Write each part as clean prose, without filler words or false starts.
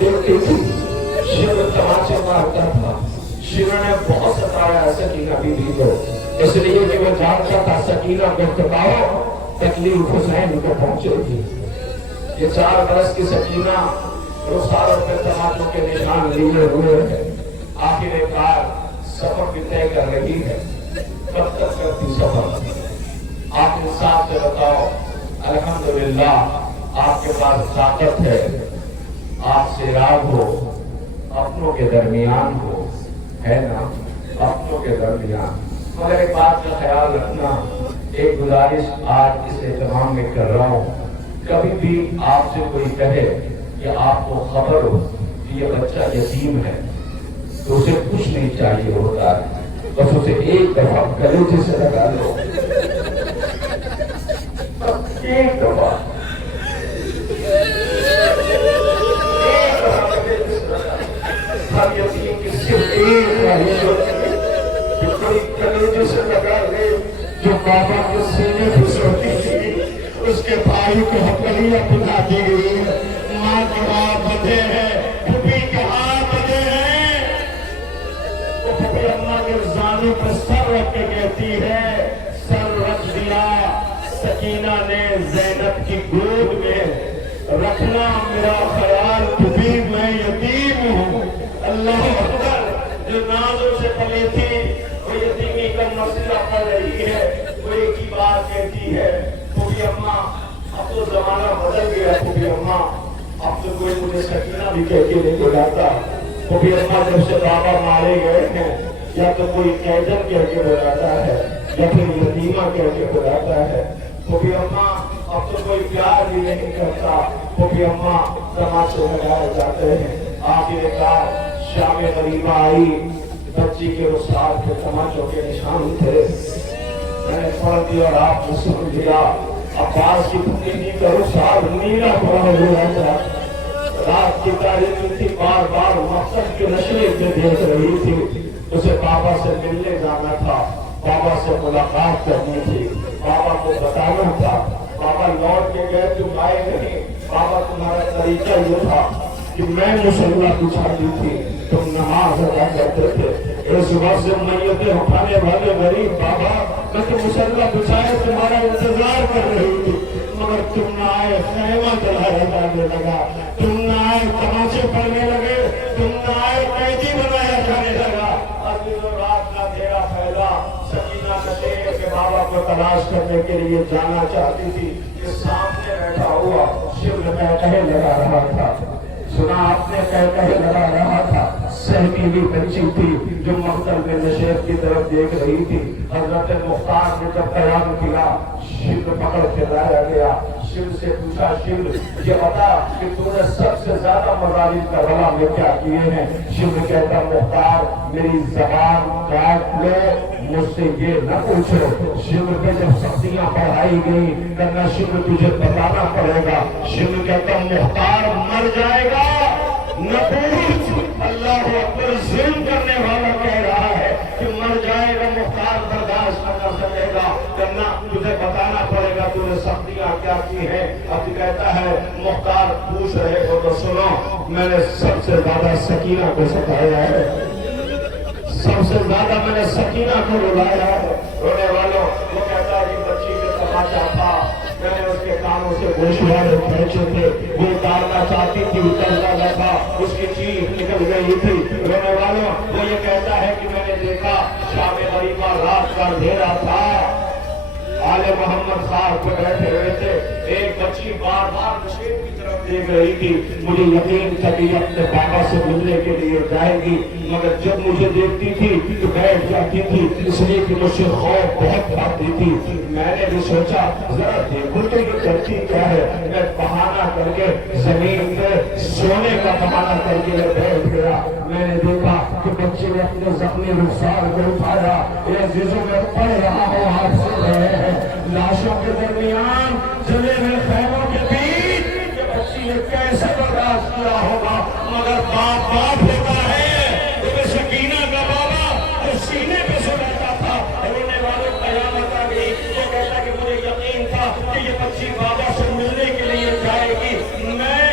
देखती थी शिव तमाचे मारता था। शिव ने बहुत सताया सकीना बीबी को, इसलिए कि वो जानता था सकीना को सताओ तकलीफ हुसैन को पहुंचेगी। ये 4 बरस की सकीना रुखसारों पे तमाचों के निशान लिए हुए है। आखिरकार सफर भी तय कर रही है, कब तक करती सफर? आप इंसाफ से बताओ। अल्हम्दुलिल्लाह आपके पास ताकत है, आप सिराग हो, अपनों के दरमियान हो, है ना, अपनों के दरमियान। मगर एक बात का ख्याल रखना, एक गुजारिश आज इस एहतमाम में कर रहा हूँ, कभी भी आपसे कोई कहे कि आपको खबर हो कि ये बच्चा यतीम है, तो उसे कुछ नहीं चाहिए होता है, बस उसे एक दफा कलेजे से लगा लो, एक दफा हर यतीम की सिर्फ एक ख्वाहिश होती है कि कोई कलेजे से लगा ले। जो बाबा के सीने पे सोती थी, उसके भाई को हकलियां बुला दी गई है। माँ कहाँ बंधे हैं, फूफी कहाँ बंधे हैं? वो फूफी अम्मा के जाने पर सर रख के कहती है, सर रख दिया। सकीना ने ज़ैनब की गोद में, रखना मेरा ख्याल फूफी मैं यतीम हूँ। अल्लाह अकबर। जो नाजों से पली थी वो यतीमी का मसला पड़ रही है, वो एक ही बात कहती है, फूफी अम्मा अब तो जमाना बदल गया। फूफी अम्मा अब तो कोई मुझे सकीना भी कह के नहीं बुलाता। फूफी अम्मा जब से बाबा मारे गए हैं, या तो कोई कैदन कह के बुलाता है या फिर यतीमा कह के बुलाता है। फूफी अम्मा अब तो कोई प्यार भी नहीं करता। फूफी अम्मा तमाचे लगाए जाते हैं। आखिरकार शाम गरीबा आई, बच्ची के रुखसार पे तमाचों के निशान थे। मैंने पढ़ दिया और आपने सुन लिया। अब्बास की भतीजी का रुखसार नीला पड़ा हुआ था। रात की तारीखी थी, बार बार मकसद के नशे में देख रही थी। उसे बाबा से मिलने जाना था, बाबा से मुलाकात करनी थी, बाबा को बताना था। बाबा लौट के गए, तुम आए नहीं। बाबा तुम्हारा तरीका ये था कि मैं मुसल्ला बिछाती थी, तुम नमाज अदा करते थे। इस वक्त से मैयतें उठाने वाले गरीब बाबा, मैं तो मुसल्ला बिछाए तुम्हारा इंतजार कर रही थी, मगर तुम न आए। खैमा जलाया जाने लगा, तुम न आए। तमाचे पड़ने लगे, तुम न आए। कैदी बनाया जाने लगा। अभी तो रात का अंधेरा फैला। सकीना नशे के बाबा को तलाश करने के लिए जाना चाहती थी कि सामने बैठा हुआ शिव कहे लगा रहा था। सुना आपने कहे लगा रहा था। सहमी हुई बच्ची थी जो मकतल में नशे की तरफ देख रही थी। हजरत मुख्तार ने जब कयाम किया, शिव पकड़ के लाया गया। शिव से पूछा, शिव ये बता कि तूने सबसे ज्यादा मजालिम का भला में क्या किए हैं? शिव कहता, मुख्तार मेरी जबान काट लो, मुझसे ये न पूछो। शिव पे जब सख्तियां बढ़ाई गई, कहना शिव तुझे बताना पड़ेगा। शिव कहता, मुख्तार मर जाएगा न पूछ। अल्लाह अकबर। जुल्म करने वाला कह रहा है कि मर जाएगा, मुख्तार बर्दाश्त न कर सकेगा। कहना तुझे बताना पड़ेगा तूने सख्तियां क्या की है। अब कहता है, मुख्तार पूछ रहे हो तो सुनो, मैंने सबसे ज्यादा सकीना को सताया है, सबसे ज्यादा मैंने सकीना को रुलाया है। रोने वालों, वो कहता है कि बच्ची का तमाचा था, मैंने उसके कानों से गोशवारे खींचे थे, वो उतारना चाहती थी, उतरना न था, उसकी चीख निकल गई थी। रोने वालों, वो ये कहता है कि मैंने देखा शाम गरीबा रात का अंधेरा था, आले मोहम्मद साहब पे बैठे हुए थे, एक बच्ची बार बार नशे की तरफ देख रही थी। मुझे यकीन था कि अपने बाबा से मिलने के लिए जाएगी, मगर जब मुझे देखती थी तो बैठ जाती थी, इसलिए कि मुझसे खौफ बहुत खाती थी। मैंने भी सोचा जरा देखो तो ये करती क्या है। मैं बहाना करके जमीन पे सोने का बहाना करके मैं बैठ गया। मैंने देखा कि बच्चे ने अपने जख्मी रुखसार को उठाया। ये अजीजों में पढ़ रहा हूँ, आप सुन रहे हैं, लाशों के दरमियान जले हुए खैमों के बीच ये बच्ची ने कैसे बर्दाश्त किया होगा। मगर बाप बाप होता है। तो सकीना का बाबा जो सीने पे सो रहता था, रोने वालों कयामत आ गई। वो कहता कि मुझे यकीन था कि ये बच्ची बाबा से मिलने के लिए जाएगी, मैं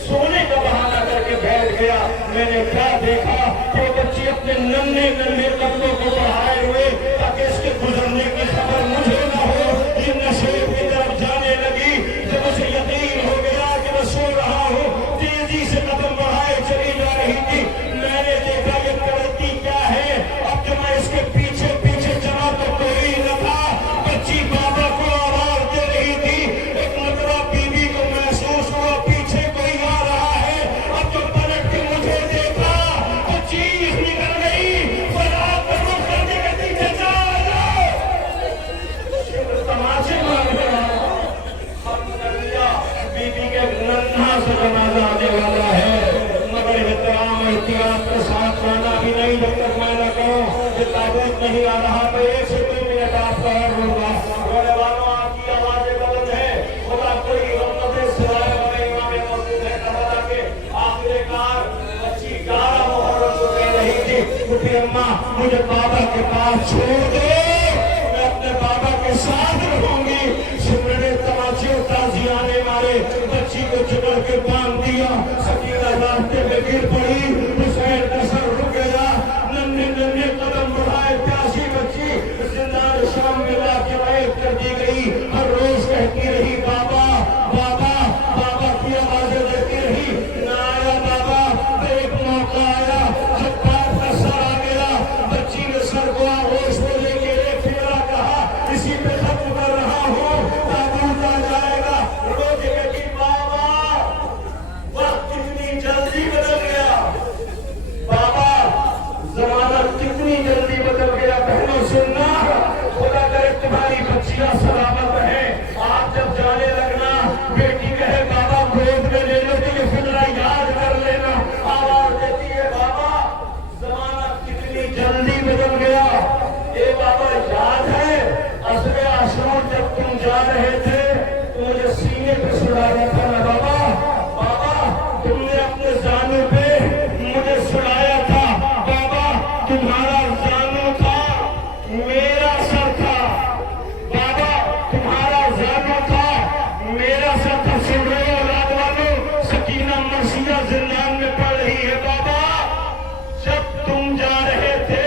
सोने का बहाना میں نے کیا دیکھا کہ وہ بچی اپنے ننھے ننھے قدموں کو بڑھائے ہوئے تاکہ اس کے گزرنے کی خبر مجھے نہ ہو یہ نشیب کی طرف جانے لگی. جب مجھے یقین ہو گیا کہ میں سو رہا ہوں تیزی سے قدم بڑھائے چلی جا رہی تھی. میں نے دیکھا یہ کرتی کیا ہے. اب جب میں اس کے پیچھے پیچھے چلا تو کوئی نہ تھا. بچی بابا کو آواز دے رہی تھی. ایک مرتبہ بیوی کو محسوس ہوا پیچھے کوئی آ رہا ہے. اب جو پلٹ کے مجھے دیکھا تو چیخ نکل گئی فرات کا رخ کرنے کے پیچھے چلا تماشے مار رہا. بیوی کے ننھا سے جنازہ آنے والا ہے مگر احترام احتیاط کے ساتھ جانا بھی نہیں. جب تک میں نہ کہوں کہ تابوت نہیں آ رہا تو 1 سے 2 منٹ آپ کا اور ہوگا. بولے والوں آپ کی آوازیں بلند ہے. خدا کوئی غم نہ سوائے والے امام موجود ہے. کربلا کے آخر کار بچی 11 محرم کو کہہ رہی تھی اٹھی اماں مجھے بابا کے پاس چھوڑ دو میں اپنے بابا کے ساتھ رہوں گی. سمرے تماچے تازیانے مارے بچی کو جگڑ کے باندھ دیا. سکینہ راستے میں گر پڑی. حسین کا سر رک گیا. ننھے ننھے قدم بڑھائے پیاسی بچی زندان شام میں لا کے قید کر دی گئی. ہر روز کہتی رہی بابا بابا بابا کی آوازیں دیتی رہی. نہ آیا بابا. ایک موقع آیا جب باپ کا سر آ گیا. بچی نے سر کو آغوش میں لے کے ایک پھیرا کہا اسی پہ ختم کر رہا ہوں تابوت آ جائے گا. رو کے کہتی بابا وقت کتنی جلدی بدل گیا. بابا زمانہ کتنی جلدی بدل گیا. بہنوں سننا خدا کرے تمہاری بچیاں سلامت ہیں. آپ جب جانے لگنا بیٹی کہے بابا گود میں لے لو تو یہ فکرہ یاد کر لینا. آواز دیتی ہے بابا زمانہ کتنی جلدی بدل گیا. اے بابا یاد ہے عصر عاشور جب تم جا رہے تھے تو مجھے سینے پہ سلایا تھا نا بابا. بابا تم نے اپنے زانوں پہ مجھے سلایا تھا. بابا تمہارا زانو تھا میرا سر تھا. بابا تمہارا زانو تھا میرا سر تھا. سن رہے ہو اولاد والوں سکینہ مرثیہ زندان میں پڑھ رہی ہے. بابا جب تم جا رہے تھے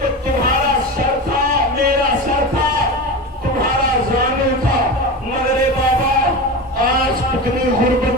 تو تمہارا سر تھا میرا سر تھا تمہارا زانو تھا. مگر بابا آج کتنی غربت